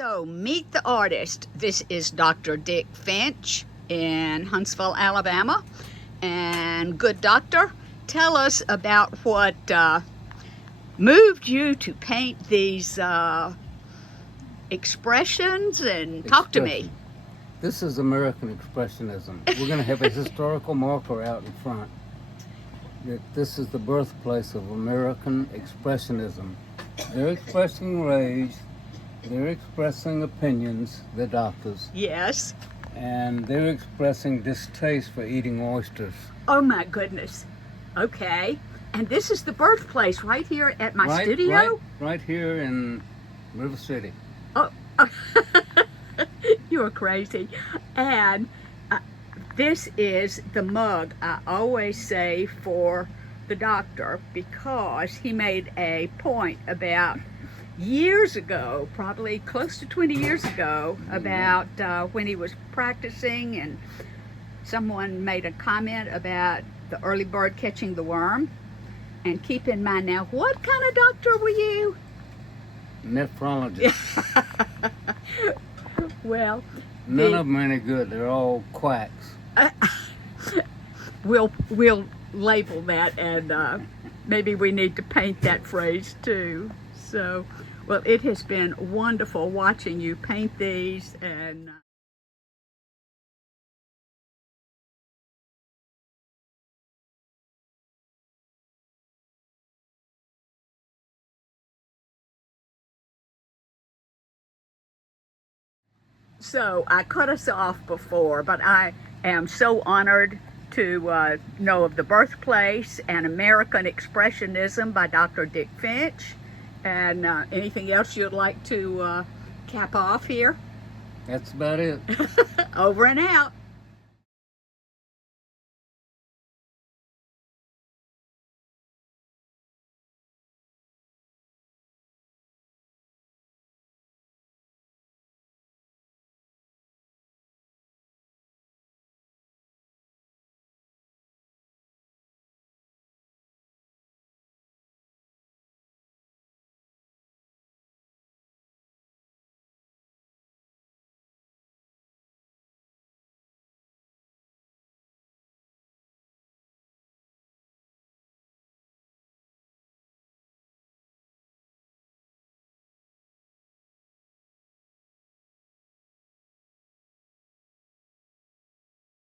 So, meet the artist. This is Dr. Dick Finch in Huntsville, Alabama. And good doctor, tell us about what moved you to paint these expressions, and talk to me. This is American Expressionism. We're going to have a historical marker out in front. That this is the birthplace of American Expressionism. They're expressing rage, they're expressing opinions, the doctors, Yes. and they're expressing distaste for eating oysters. Oh my goodness. Okay. And this is the birthplace right here at my studio? Right here in River City. Oh, you're crazy. And this is the mug I always say for the doctor, because he made a point about years ago, probably close to 20 years ago, about when he was practicing, and someone made a comment about the early bird catching the worm. And keep in mind now, what kind of doctor were you? Nephrologist. Well, None of them are any good. They're all quacks. We'll label that, and maybe we need to paint that phrase too. So, well, it has been wonderful watching you paint these, and so I cut us off before, but I am so honored to know of the birthplace and American Expressionism by Dr. Dick Finch. And anything else you'd like to cap off here? That's about it. Over and out.